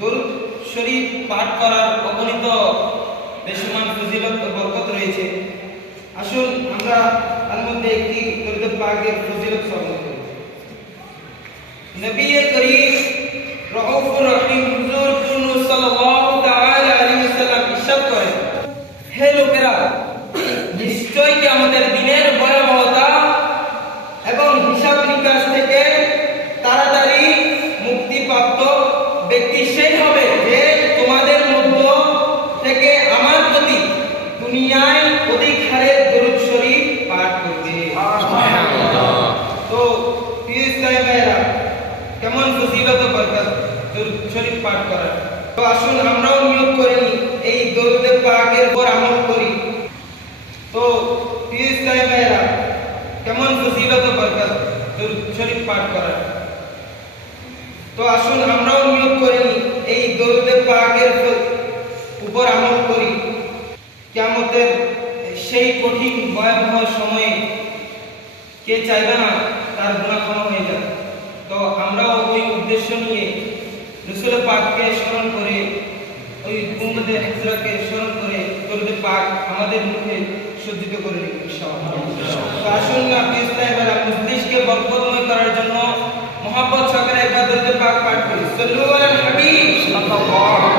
দরুদ শরীফ পাঠ করার অগণিত বেশমান ফজিলত ও বরকত রয়েছে। আসুন আমরা তার মধ্যে একটি দরুদ পাকের ফজিলত শ্রবণ করি। নবী করিম রউফুর রহিম হুজুর সাল্লাল্লাহু তাআলা আলাইহি ওয়াসাল্লাম ইরশাদ করেন, হে লোকেরা, নিশ্চয়ই কিয়ামতের দিনের ভয়াবহতা এবং হিসাব নিকাশ থেকে তাড়াতাড়ি মুক্তিপ্রাপ্ত ব্যক্তি সেই হবে যে তোমাদের মধ্য থেকে আমার প্রতি দুনিয়ায় অধিক হারে দরুদ শরীফ পাঠ করবে। তো প্রিয় ইসলামী ভাইরা, কেমন ফজিলত ও বরকত দরুদ শরীফ পাঠ করার। তো আসুন আমরাও নিয়ত করে নিই এই দরুদ পাকের উপর আমল করি। তো প্রিয় ইসলামী ভাইরা, কেমন ফজিলত ও বরকত দরুদ শরীফ পাঠ করার। তো আসুন আমরাও নিয়ত করে নিই এই দরুদ পাকের উপর আমল করি। কিয়ামতের সেই কঠিন ভয়াবহ সময়ে কে চাইবে না তার গুনাহ ক্ষমা হয়ে যাবে। তো আমরাও ওই উদ্দেশ্য নিয়ে রাসূল পাককে স্মরণ করে, ওই উম্মতে হিজরাকে স্মরণ করে দরুদ পাক আমাদের মুখে সজ্জিত করে নিই ইনশাআল্লাহ। তো আসুন না ইসলামী ভাইরা, মজলিসকে বরকতময় করার জন্য মোহাব্বত সহকারে একবার দরুদ পাক পাঠ করি। সাল্লু আলাল হাবিব সাল্লাল্লাহু